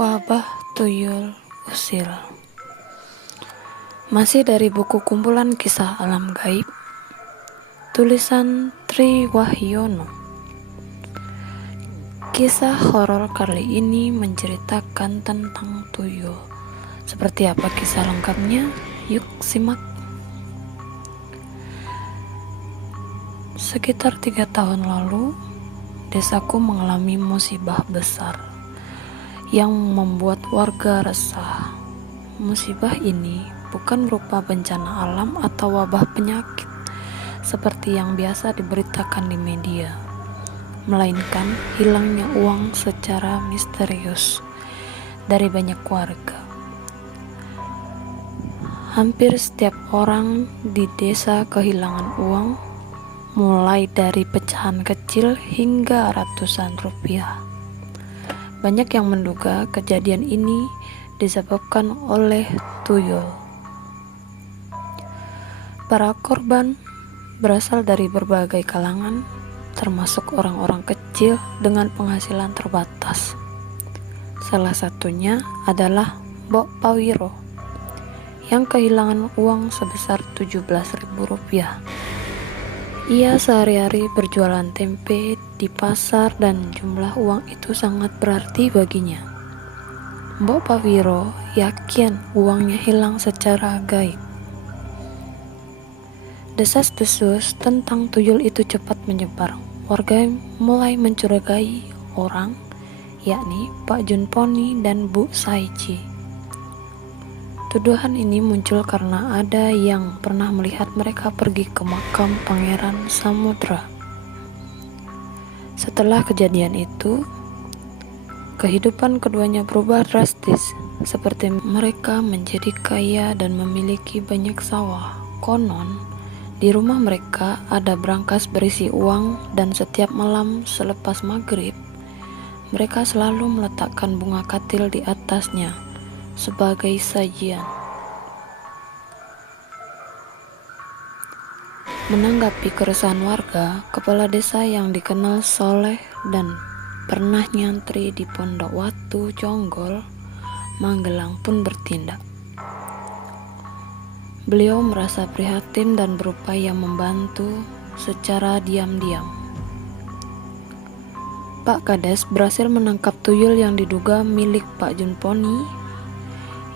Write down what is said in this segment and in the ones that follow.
Wabah Tuyul Usil. Masih dari buku kumpulan kisah alam gaib, tulisan Tri Wahyono. Kisah horor kali ini menceritakan tentang tuyul. Seperti apa kisah lengkapnya? Yuk simak. Sekitar 3 tahun lalu, desaku mengalami musibah besar yang membuat warga resah. Musibah ini bukan berupa bencana alam atau wabah penyakit seperti yang biasa diberitakan di media, melainkan hilangnya uang secara misterius dari banyak warga. Hampir setiap orang di desa kehilangan uang, mulai dari pecahan kecil hingga ratusan rupiah. Banyak yang menduga kejadian ini disebabkan oleh tuyul. Para korban berasal dari berbagai kalangan, termasuk orang-orang kecil dengan penghasilan terbatas. Salah satunya adalah Mbok Pawiro yang kehilangan uang sebesar Rp17.000. Ia sehari-hari berjualan tempe di pasar dan jumlah uang itu sangat berarti baginya. Mbok Pawiro yakin uangnya hilang secara gaib. Desas-desus tentang tuyul itu cepat menyebar. Warga mulai mencurigai orang, yakni Pak Junponi dan Bu Saiji. Tuduhan ini muncul karena ada yang pernah melihat mereka pergi ke makam Pangeran Samudra. Setelah kejadian itu, kehidupan keduanya berubah drastis, seperti mereka menjadi kaya dan memiliki banyak sawah. Konon, di rumah mereka ada brankas berisi uang dan setiap malam selepas maghrib, mereka selalu meletakkan bunga katil di atasnya sebagai sajian. Menanggapi keresahan warga, kepala desa yang dikenal soleh dan pernah nyantri di Pondok Watu Jonggol, Magelang pun bertindak. Beliau merasa prihatin dan berupaya membantu secara diam-diam. Pak Kades berhasil menangkap tuyul yang diduga milik Pak Junponi.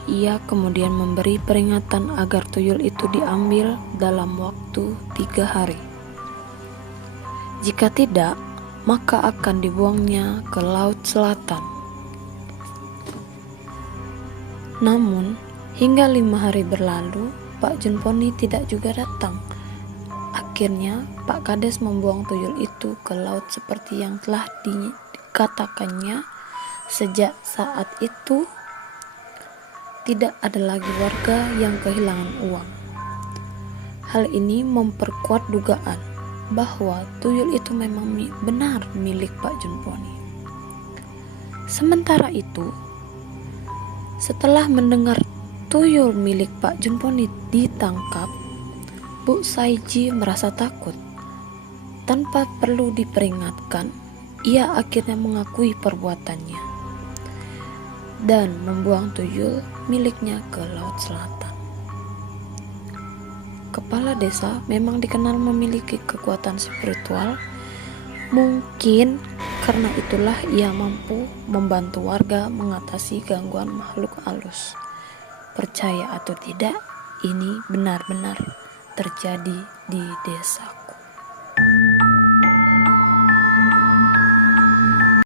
Ia kemudian memberi peringatan agar tuyul itu diambil dalam waktu 3 hari. Jika tidak, maka akan dibuangnya ke Laut Selatan. Namun, hingga 5 hari berlalu, Pak Junponi tidak juga datang. Akhirnya, Pak Kades membuang tuyul itu ke laut seperti yang telah dikatakannya. Sejak saat itu, tidak ada lagi warga yang kehilangan uang. Hal ini memperkuat dugaan bahwa tuyul itu memang benar milik Pak Junponi. Sementara itu, setelah mendengar tuyul milik Pak Junponi ditangkap, Bu Saiji merasa takut. Tanpa perlu diperingatkan, ia akhirnya mengakui perbuatannya dan membuang tuyul miliknya ke Laut Selatan. Kepala desa memang dikenal memiliki kekuatan spiritual. Mungkin karena itulah ia mampu membantu warga mengatasi gangguan makhluk halus. Percaya atau tidak, ini benar-benar terjadi di desaku.